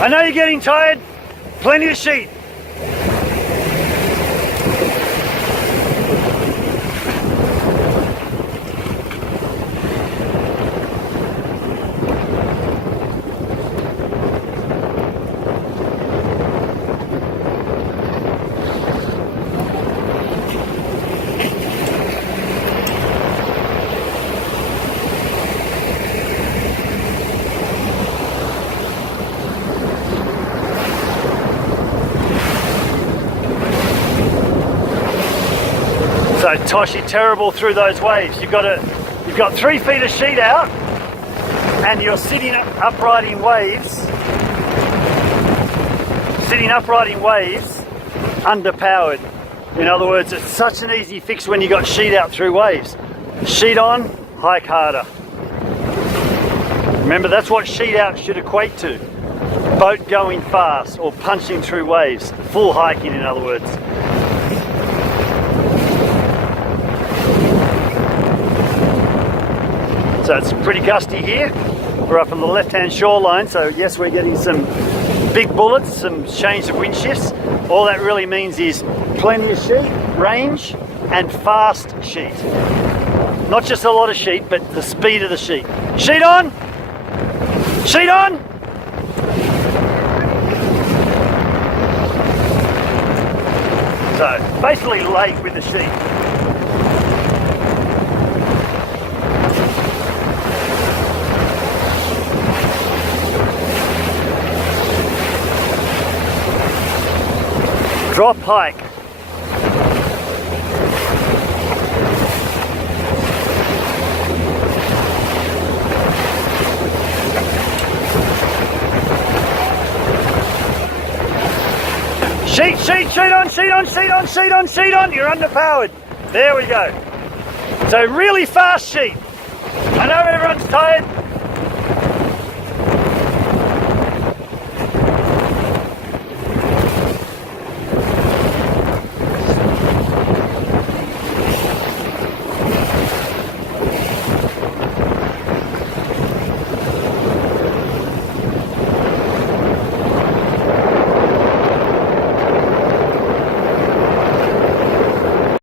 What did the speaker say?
I know you're getting tired. Plenty of sheet. So Toshi, terrible through those waves. You've got 3 feet of sheet out, and you're sitting upright in waves. Sitting upright in waves, underpowered. In other words, it's such an easy fix when you got sheet out through waves. Sheet on, hike harder. Remember, that's what sheet out should equate to. Boat going fast or punching through waves. Full hiking, in other words. So it's pretty gusty here. We're up on the left-hand shoreline, so yes, we're getting some big bullets, some change of wind shifts. All that really means is plenty of sheet, range, and fast sheet. Not just a lot of sheet, but the speed of the sheet. Sheet on! Sheet on! So basically late with the sheet. Drop hike. Sheet, sheet, sheet on, sheet on, sheet on, sheet on, sheet on. You're underpowered. There we go. So really fast sheet. I know everyone's tired.